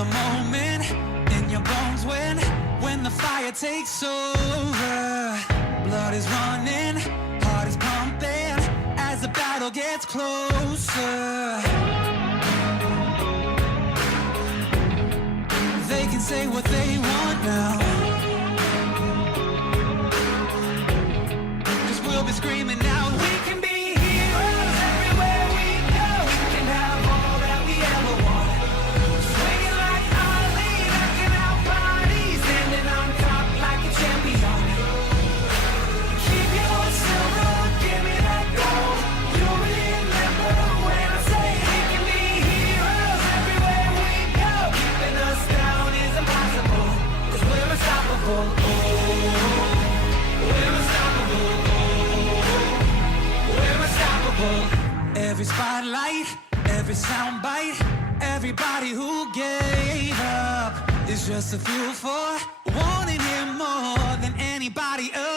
a moment in your bones when the fire takes over. Blood is running, heart is pumping as the battle gets closer. They can say what they want now, 'cause we'll be screaming out, we can be heroes everywhere we go. We can have all that we ever want. Swinging like Ali, knocking out bodies, standing on top like a champion. Keep your silver, give me that gold. You'll remember when I say we can be heroes everywhere we go. Keeping us down is impossible, 'cause we're unstoppable. Oh, we're unstoppable. We're unstoppable. Every spotlight, every soundbite, everybody who gave up is just a fuel for wanting him more than anybody else.